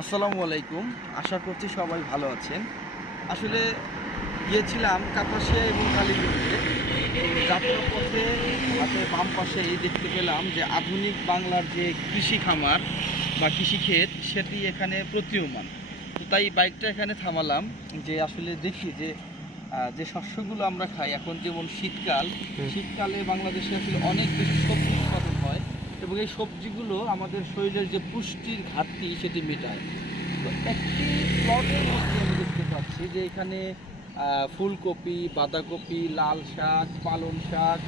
আসসালামু আলাইকুম। আশা করছি সবাই ভালো আছেন। আসলে গিয়েছিলাম কাপাসিয়া এবং কালীগঞ্জে। তো যাত্রার পথে হাতে বাম পাশেই দেখতে পেলাম যে আধুনিক বাংলার যে কৃষি খামার বা কৃষিক্ষেত সেটি এখানে প্রতীয়মান। তো তাই বাইকটা এখানে থামালাম যে আসলে দেখি যে যে শস্যগুলো আমরা খাই এখন যেমন শীতকাল শীতকালে বাংলাদেশে আসলে অনেক বেশি সবজি এবং এই সবজিগুলো আমাদের শরীরের যে পুষ্টির ঘাটতি সেটি মেটায়। তো একটি প্লটের মধ্যে আমি দেখতে পাচ্ছি যে এখানে ফুলকপি, বাঁধাকপি, লাল শাক, পালং শাক,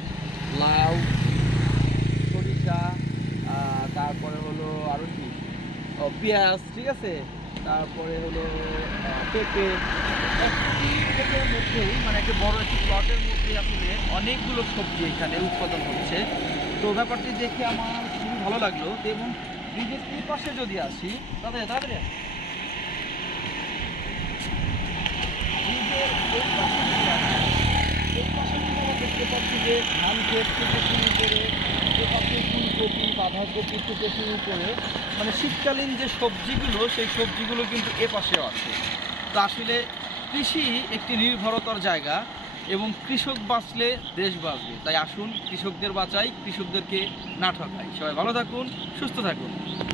লাউ, সরিষা তারপরে হলো আরও কি? পেঁয়াজ, ঠিক আছে? তারপরে হলো পেঁপে। একটি ক্ষেতের মধ্যেই মানে একটা বড় একটি প্লটের মধ্যে আসলে অনেকগুলো সবজি এখানে উৎপাদন হচ্ছে। তো ব্যাপারটি দেখে আমার ভালো লাগল। এবং ব্রিজের এই পাশে যদি আসি কিন্তু আমরা দেখতে পাচ্ছি যে ধান থেকে শুরু করে মানে শীতকালীন যে সবজিগুলো, সেই সবজিগুলো কিন্তু এ পাশেও আছে। তো আসলে কৃষি একটি নির্ভরতার জায়গা। এবং কৃষক বাঁচলে দেশ বাঁচবে। তাই আসুন, কৃষকদের বাঁচাই, কৃষকদেরকে না ঠকাই। সবাই ভালো থাকুন, সুস্থ থাকুন।